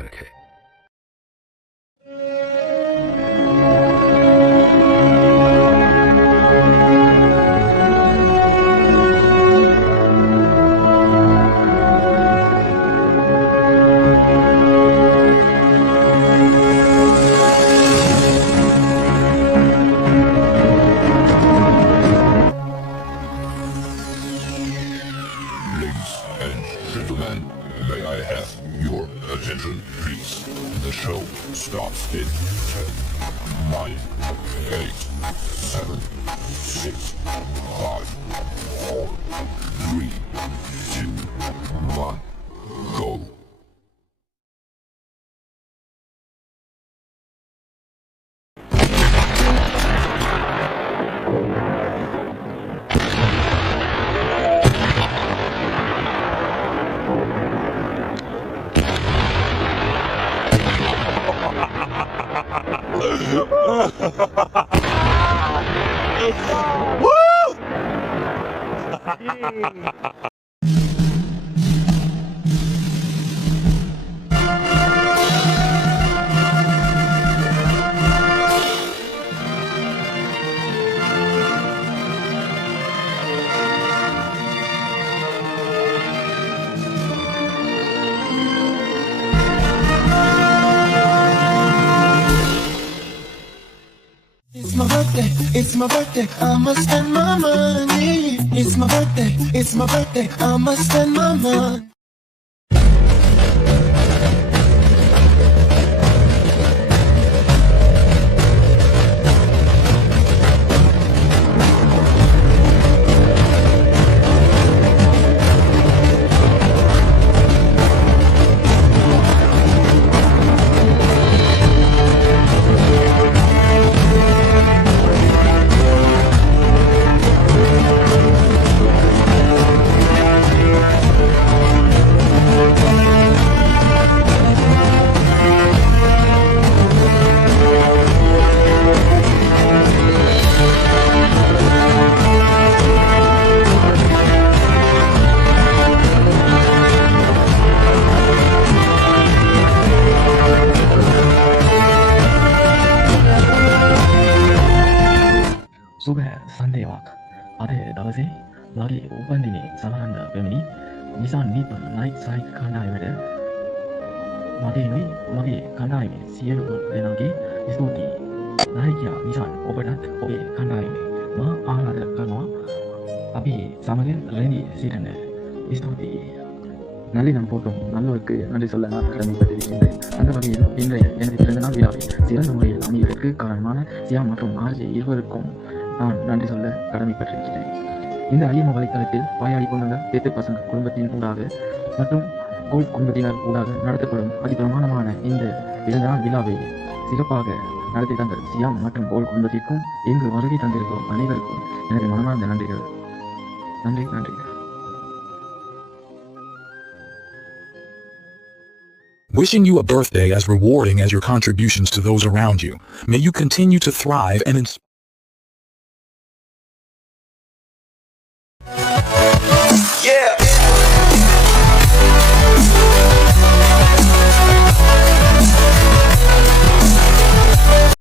मुबारक है। Gentlemen, may I have your attention, please? The show starts in 10, 9, 8, 7, 6, 5, 4, 3, 2, 1, go. It's my birthday, I'ma spend my money. It's my birthday, I'ma spend my money. සුබ සන්දේවක් අද දවසේ මගේ උපන්දිනේ සමරන්න පැමිණි නිසාන් නීප නයිට් සයිට් කණ්ඩායමට මගේනුයි මගේ කණ්ඩායමේ සියලු දෙනාගේ ස්තුතියි. නායකයා නිසාන් ඔබටත් ඔබේ කණ්ඩායමේ මා ආරාධනා කරනවා අපි සමගින් රැඳී සිටින්න. ස්තුතියි. நல்லினம் போட்டும் நல்லோருக்கு நன்றி சொல்ல நான் கடமைப்பட்டிருக்கின்றேன். அந்த வகையில் இன்றைய எனது பிறந்தநாள் விழாவை சிறந்த முறையில் அமைவதற்கு காரணமான சியா மற்றும் ஆர்ஜே இருவருக்கும் நான் நன்றி சொல்ல கடமைப்பட்டிருக்கிறேன். இந்த அழியம வலைத்தளத்தில் வாயாடி கொண்டுள்ள தேத்து பசங்க குடும்பத்தின் ஊடாக மற்றும் கோல்ட் குடும்பத்தினர் ஊடாக நடத்தப்படும் அதிபிரமாணமான இந்த பிறந்தநாள் விழாவை சிறப்பாக நடத்தி தந்த சியாம் மற்றும் கோல்ட் குடும்பத்திற்கும் இங்கு வருகை தந்திருக்கும் அனைவருக்கும் எனது மனமார்ந்த நன்றிகள். நன்றி நன்றி. Wishing you a birthday as rewarding as your contributions to those around you. May you continue to thrive and inspire. Yeah.